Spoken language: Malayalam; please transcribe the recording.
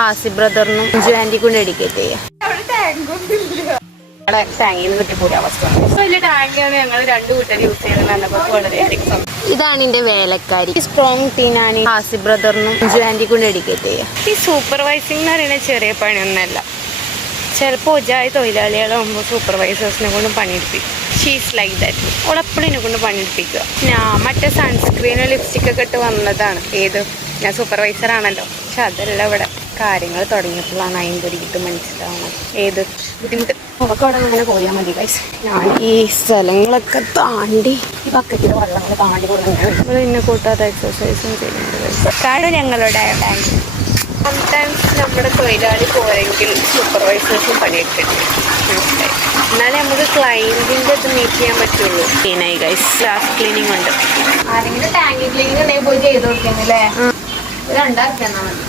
ആസി ബ്രദറിനും അഞ്ജു ആന്റിക്കും ഡെഡിക്കേറ്റ് ചെയ്യാം. ഇതാണ് എന്റെ വേലക്കാരി. സ്ട്രോങ് ടീനാനി ആസി ബ്രദറിനും അഞ്ജു ആന്റിക്കും ഡെഡിക്കേറ്റ് ചെയ്യാം. ഈ സൂപ്പർവൈസിംഗ് എന്ന് പറയുന്നത് ചെറിയ പണിയൊന്നല്ല. ചിലപ്പോൾ ഒജായ തൊഴിലാളികളാകുമ്പോൾ സൂപ്പർവൈസേഴ്സിനെ കൊണ്ട് പണിയെടുപ്പിക്കും. She's like that. ഓളെപ്പോഴും കൊണ്ട് പണിയെടുപ്പിക്കുക. ഞാൻ മറ്റേ സൺസ്ക്രീനും ലിപ്സ്റ്റിക്കൊക്കെ ഇട്ട് വന്നതാണ്. ഞാൻ സൂപ്പർവൈസർ ആണല്ലോ. പക്ഷെ അതല്ല ഇവിടെ കാര്യങ്ങൾ തുടങ്ങിയപ്പോഴാണ് അതിൻ്റെ ഒരു ഇത് മനസ്സിലാവുന്നത്. ബുദ്ധിമുട്ട് നമുക്ക് അവിടെ അങ്ങനെ പോയാൽ മതി ഗൈസ്. ഞാൻ ഈ സ്ഥലങ്ങളൊക്കെ താണ്ടി ഈ ബക്കറ്റിൽ വെള്ളങ്ങൾ താണ്ടി കൊടുക്കുന്നത് നമ്മൾ ഇന്നെ കൂട്ടാതെ എക്സസൈസും ചെയ്യുന്നുണ്ട്. കാരണം ഞങ്ങളുടെ ബാങ്ക് സംടൈംസ് നമ്മുടെ തൊഴിലാളി പോരെങ്കിൽ സൂപ്പർവൈസേഴ്സും പണിയെടുക്കട്ടെ. മനസ്സിലായി. എന്നാലേ നമുക്ക് ക്ലയൻറ്റിൻ്റെ ഇത് മീറ്റ് ചെയ്യാൻ പറ്റുള്ളൂ. ക്ലീനായി ഗൈസ്. ഗ്ലാസ് ക്ലീനിങ് ഉണ്ട്. ആരെങ്കിലും ടാങ്കി ക്ലീനിങ് ഉണ്ടെങ്കിൽ പോയി ചെയ്ത് കൊടുക്കുന്നില്ലേ? രണ്ടാക്കിയാൽ മതി.